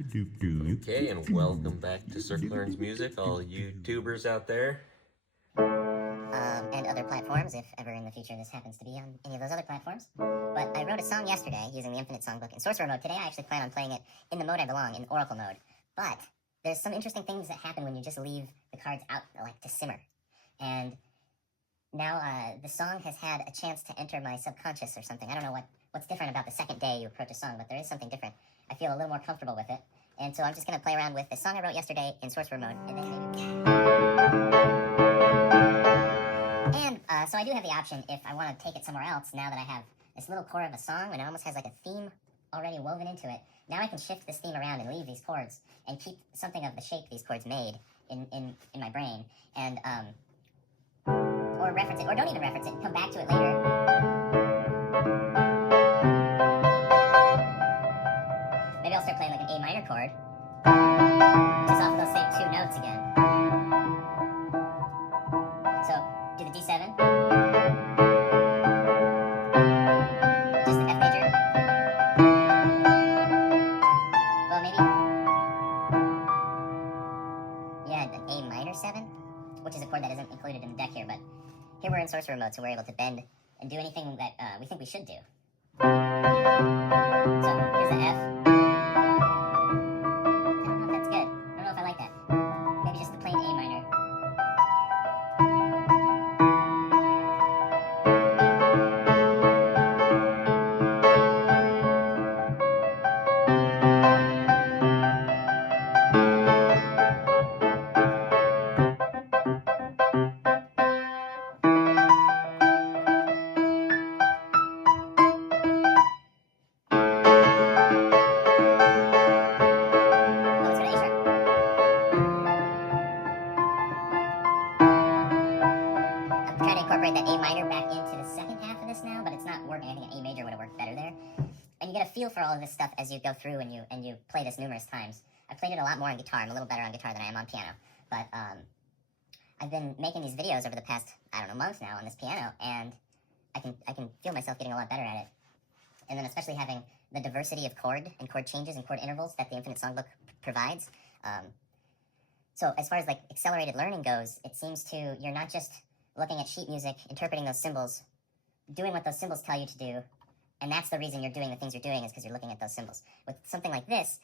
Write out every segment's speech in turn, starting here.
Okay, and welcome back to Circlearn's Music, all YouTubers out there. And other platforms, if ever in the future this happens to be on any of those other platforms. But I wrote a song yesterday using the Infinite Songbook in Sorcerer mode. Today I actually plan on playing it in the mode I belong, in Oracle mode. But there's some interesting things that happen when you just leave the cards out, like to simmer. And now the song has had a chance to enter my subconscious or something. I don't know what's different about the second day you approach a song, but there is something different. I feel a little more comfortable with it. And so I'm just going to play around with the song I wrote yesterday in Sorcerer mode, and then maybe... So I do have the option if I want to take it somewhere else, now that I have this little core of a song and it almost has like a theme already woven into it. Now I can shift this theme around and leave these chords and keep something of the shape these chords made in my brain, and or reference it, or don't even reference it and come back to it later. Maybe I'll start playing like an A minor chord, which is off of those same two notes again. So do the D7. Just the F major. Well, maybe. Yeah, an A minor 7, which is a chord that isn't included in the deck here, but here we're in Sorcerer mode, so we're able to bend and do anything that we think we should do. So here's the F. I don't know if that's good. I don't know if I like that. Maybe just the plain A minor. Trying to incorporate that A minor back into the second half of this now, but it's not working. I think an A major would have worked better there. And you get a feel for all of this stuff as you go through and you play this numerous times. I played it a lot more on guitar. I'm a little better on guitar than I am on piano. But I've been making these videos over the past, I don't know, month now on this piano, and I can feel myself getting a lot better at it. And then especially having the diversity of chord and chord changes and chord intervals that the Infinite Songbook provides. So as far as like accelerated learning goes, it seems to, you're not just looking at sheet music, interpreting those symbols, doing what those symbols tell you to do, and that's the reason you're doing the things you're doing, is because you're looking at those symbols. With something like this,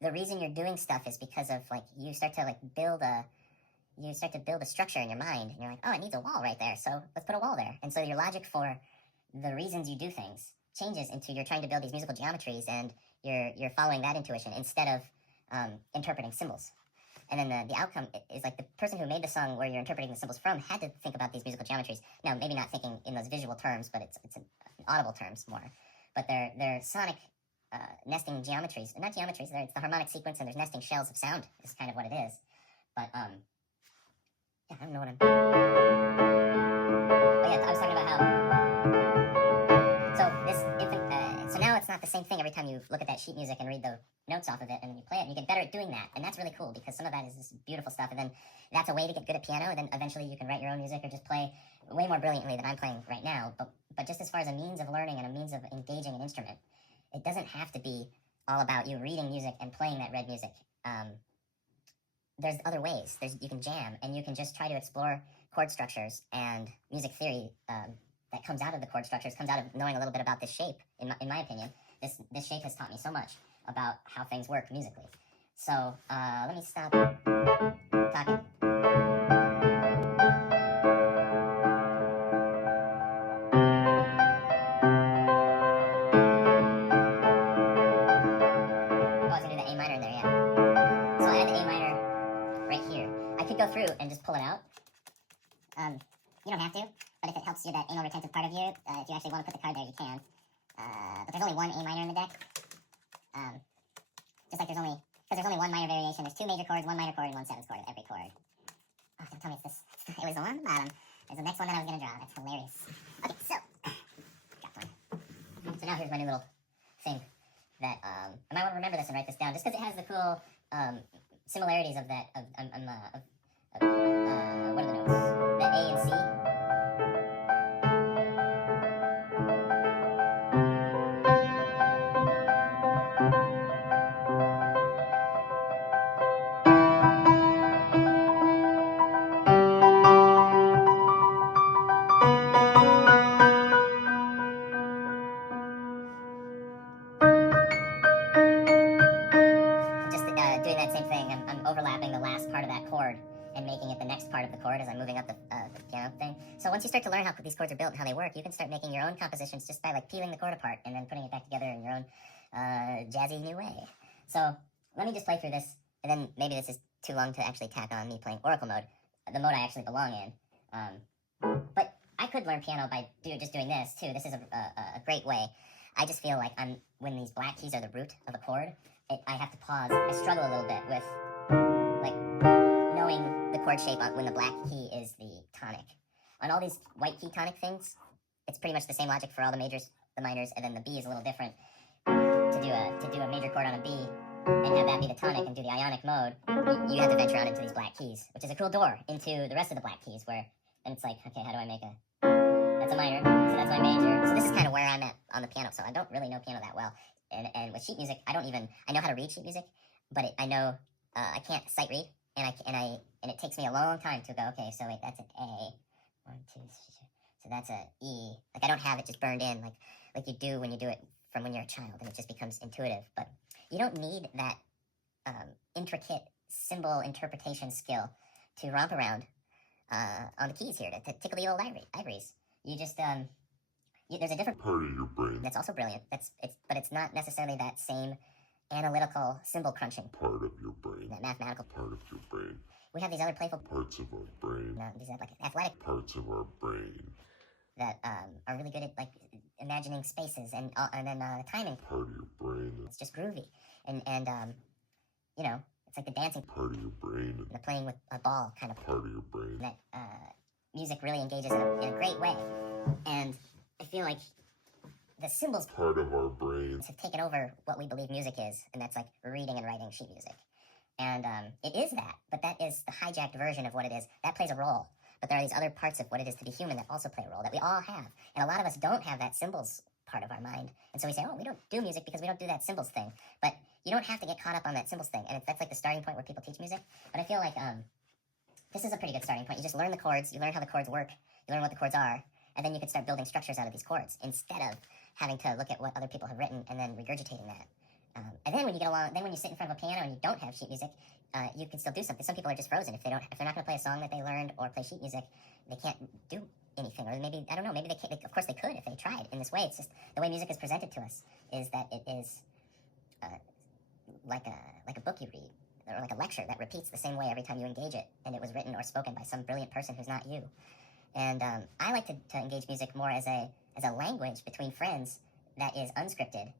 the reason you're doing stuff is because of, like, you start to build a structure in your mind, and you're like, oh, it needs a wall right there, so let's put a wall there. And so your logic for the reasons you do things changes into, you're trying to build these musical geometries, and you're following that intuition instead of interpreting symbols. And then the outcome is like the person who made the song where you're interpreting the symbols from had to think about these musical geometries. Now, maybe not thinking in those visual terms, but it's in audible terms more. But they're sonic nesting geometries. Not geometries, it's the harmonic sequence, and there's nesting shells of sound is kind of what it is. But, yeah, I don't know what I'm... Oh, yeah, I was talking about how... So now it's not the same thing every time you look at that sheet music and read the notes off of it and you play it, and you get better at doing that, and that's really cool, because some of that is this beautiful stuff, and then that's a way to get good at piano, and then eventually you can write your own music or just play way more brilliantly than I'm playing right now. But just as far as a means of learning and a means of engaging an instrument, it doesn't have to be all about you reading music and playing that read music. There's other ways. You can jam, and you can just try to explore chord structures and music theory that comes out of the chord structures, comes out of knowing a little bit about this shape. In my opinion, this shape has taught me so much about how things work musically. So let me stop talking. Oh, I was gonna do the A minor in there, yeah. So I had the A minor right here. I could go through and just pull it out. You don't have to, but if it helps you, that anal retentive part of you, if you actually want to put the card there, you can. But there's only one A minor in the deck. Just like because there's only one minor variation. There's two major chords, one minor chord, and one seventh chord of every chord. Oh, don't tell me it's this. It was the one on the bottom. There's the next one that I was going to draw. That's hilarious. Okay, so. Got one. So now here's my new little thing that, I might want to remember this and write this down, just because it has the cool similarities of that, what are the notes? The A and C. chord as I'm moving up the piano thing. So once you start to learn how these chords are built and how they work, you can start making your own compositions just by like peeling the chord apart and then putting it back together in your own jazzy new way. So let me just play through this, and then maybe this is too long to actually tack on me playing Oracle mode, the mode I actually belong in. But I could learn piano by just doing this too. This is a great way. I just feel like when these black keys are the root of a chord, I have to pause. I struggle a little bit with like knowing the chord shape when the black key is the tonic. On all these white key tonic things, it's pretty much the same logic for all the majors, the minors, and then the B is a little different. To do a major chord on a B and have that be the tonic and do the ionic mode, you have to venture out into these black keys, which is a cool door into the rest of the black keys, where then it's like, okay, how do I make that's a minor, so that's my major. So this is kind of where I'm at on the piano. So I don't really know piano that well, and with sheet music, I know how to read sheet music, but I know I can't sight read, and it takes me a long time to go, okay, so wait, that's an A, 1, 2, 3, so that's a E. Like I don't have it just burned in like you do when you do it from when you're a child, and it just becomes intuitive. But you don't need that intricate symbol interpretation skill to romp around on the keys here to tickle the old ivories. You just there's a different part of your brain. That's also brilliant. But it's not necessarily that same analytical symbol crunching Part of your brain. that mathematical Part of your brain. We have these other playful Parts of our brain. these like athletic Parts of our brain. that are really good at like imagining spaces and then timing. Part of your brain. It's just groovy and you know, it's like the dancing Part of your brain. the playing with a ball kind of Part of your brain. that music really engages in a great way. And I feel like the symbols Part of our brains have taken over what we believe music is, and that's like reading and writing sheet music. And it is that, but that is the hijacked version of what it is. That plays a role. But there are these other parts of what it is to be human that also play a role, that we all have. And a lot of us don't have that symbols part of our mind. And so we say, oh, we don't do music because we don't do that symbols thing. But you don't have to get caught up on that symbols thing. And that's like the starting point where people teach music. But I feel like this is a pretty good starting point. You just learn the chords, you learn how the chords work, you learn what the chords are, and then you can start building structures out of these chords instead of having to look at what other people have written and then regurgitating that. And then when you get along, then when you sit in front of a piano and you don't have sheet music, you can still do something. Some people are just frozen if they're not going to play a song that they learned or play sheet music. They can't do anything, or maybe I don't know. Maybe they can't. Of course, they could if they tried. In this way, it's just the way music is presented to us is that it is like a book you read or like a lecture that repeats the same way every time you engage it, and it was written or spoken by some brilliant person who's not you. And I like to engage music more as a language between friends that is unscripted.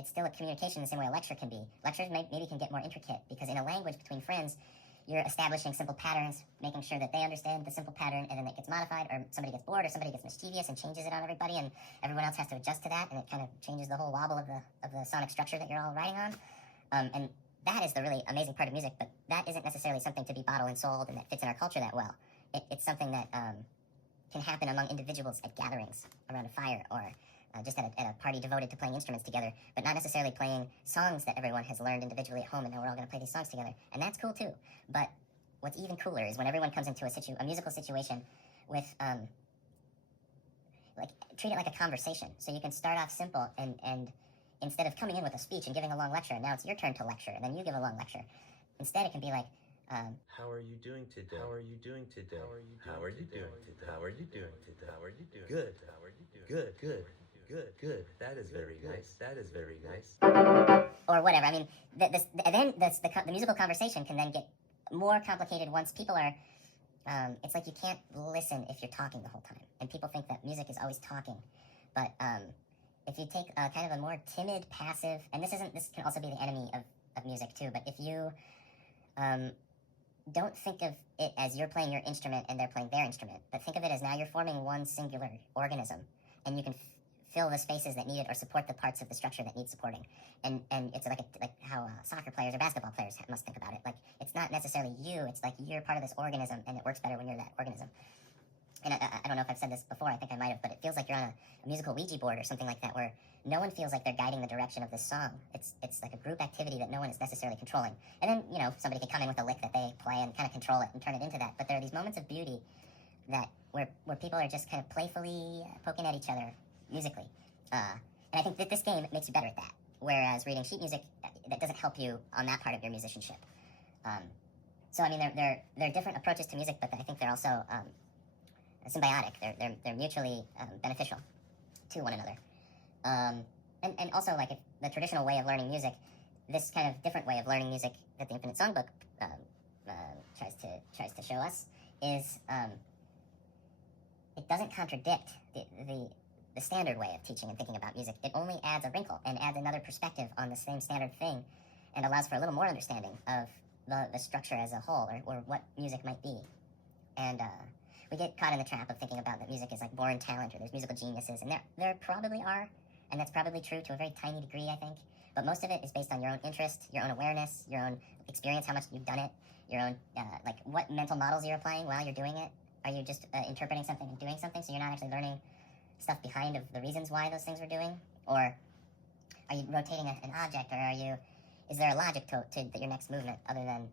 It's still a communication the same way a lecture can be. Lectures maybe can get more intricate because in a language between friends, you're establishing simple patterns, making sure that they understand the simple pattern, and then it gets modified, or somebody gets bored, or somebody gets mischievous and changes it on everybody, and everyone else has to adjust to that, and it kind of changes the whole wobble of the sonic structure that you're all writing on. And that is the really amazing part of music, but that isn't necessarily something to be bottled and sold and that fits in our culture that well. It's something that can happen among individuals at gatherings around a fire or just at a party devoted to playing instruments together, but not necessarily playing songs that everyone has learned individually at home, and now we're all going to play these songs together. And that's cool too. But what's even cooler is when everyone comes into a musical situation with like treat it like a conversation. So you can start off simple and instead of coming in with a speech and giving a long lecture, and now it's your turn to lecture, and then you give a long lecture. Instead, it can be like, how are you doing today? How are you doing today? How are you doing today? How are you doing today? How are you doing? Good. How are you doing? Good. Good. Good. Good. That is very nice. That is very nice. or whatever. I mean, the musical conversation can then get more complicated once people are. It's like you can't listen if you're talking the whole time, and people think that music is always talking, but if you take kind of a more timid, passive, and this can also be the enemy of music too. But if you don't think of it as you're playing your instrument and they're playing their instrument, but think of it as now you're forming one singular organism, and you can fill the spaces that need it or support the parts of the structure that need supporting. And it's like how soccer players or basketball players must think about it. Like, it's not necessarily you, it's like you're part of this organism, and it works better when you're that organism. And I don't know if I've said this before, I think I might have, but it feels like you're on a musical Ouija board or something like that, where no one feels like they're guiding the direction of this song. It's like a group activity that no one is necessarily controlling. And then, somebody can come in with a lick that they play and kind of control it and turn it into that. But there are these moments of beauty that where people are just kind of playfully poking at each other musically. And I think that this game makes you better at that. Whereas reading sheet music, that doesn't help you on that part of your musicianship. So I mean, they're different approaches to music, but I think they're also symbiotic. They're mutually beneficial to one another. And also, like, if the traditional way of learning music, this kind of different way of learning music that the Infinite Songbook tries to show us is it doesn't contradict the standard way of teaching and thinking about music. It only adds a wrinkle and adds another perspective on the same standard thing, and allows for a little more understanding of the structure as a whole, or what music might be. And we get caught in the trap of thinking about that music is like born talent, or there's musical geniuses, and there probably are, and that's probably true to a very tiny degree, I think. But most of it is based on your own interest, your own awareness, your own experience, how much you've done it, your own, like, what mental models you're applying while you're doing it. Are you just interpreting something and doing something, so you're not actually learning stuff behind of the reasons why those things were doing? Or are you rotating an object, or is there a logic to your next movement other than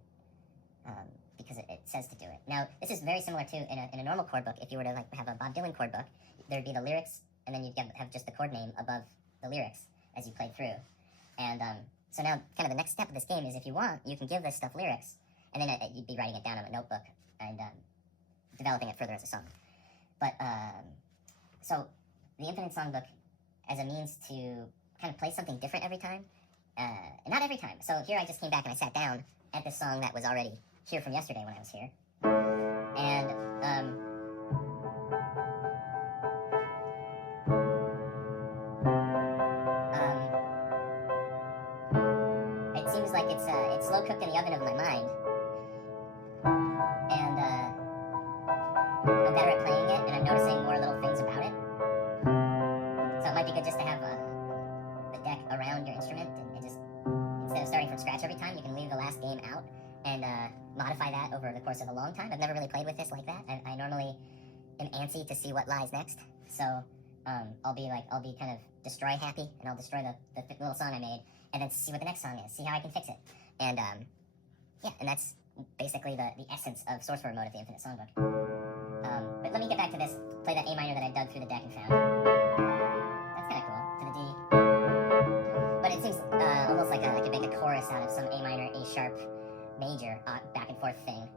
because it says to do it? Now, this is very similar to in a normal chord book. If you were to like have a Bob Dylan chord book, there'd be the lyrics, and then you'd have just the chord name above the lyrics as you played through. And so now, kind of the next step of this game is, if you want, you can give this stuff lyrics, and then you'd be writing it down on a notebook and developing it further as a song. But so the Infinite Songbook, as a means to kind of play something different every time, not every time. So here I just came back and I sat down at this song that was already here from yesterday when I was here, and it seems like it's slow cooked in the oven of my mind, and I'm better at playing it, and I'm noticing more little things about it. So it might be good just to have the deck around your instrument, and just, instead of starting from scratch every time, you can leave the last game out and modify that over the course of a long time. I've never really played with this like that. I normally am antsy to see what lies next, so I'll be kind of destroy happy, and I'll destroy the little song I made, and then see what the next song is, see how I can fix it. And yeah, and that's basically the essence of Sorcerer mode of the Infinite Songbook. But let me get back to this, play that A minor that I dug through the deck and found. That's kind of cool, to the D. But it seems almost like I could make a chorus out of some A minor, A sharp, major, back and forth thing.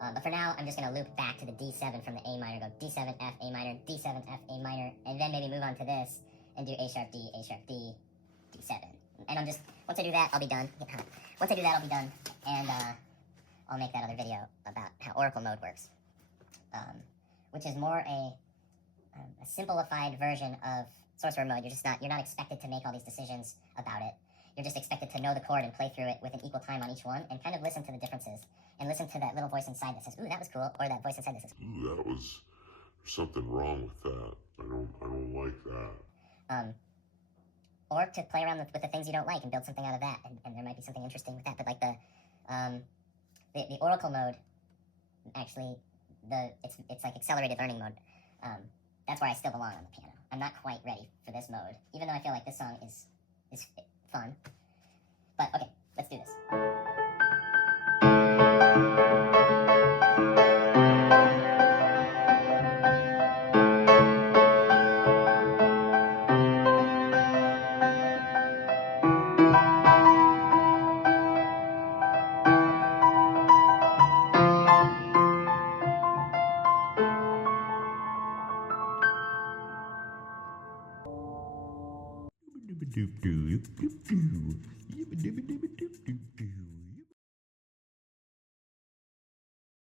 But for now, I'm just going to loop back to the D7 from the A minor, go D7, F, A minor, D7, F, A minor, and then maybe move on to this and do A sharp, D, D7. And I'm just, once I do that, I'll be done. Once I do that, I'll be done, and I'll make that other video about how Oracle mode works, which is more a simplified version of Sorcerer mode. You're not expected to make all these decisions about it. You're just expected to know the chord and play through it with an equal time on each one, and kind of listen to the differences, and listen to that little voice inside that says, "Ooh, that was cool," or that voice inside that says, Ooh, that was something wrong with that. I don't like that. Or to play around with the things you don't like and build something out of that, and there might be something interesting with that. But like the Oracle mode, actually, it's like accelerated learning mode. That's where I still belong on the piano. I'm not quite ready for this mode, even though I feel like this song is fun. But okay, let's do this.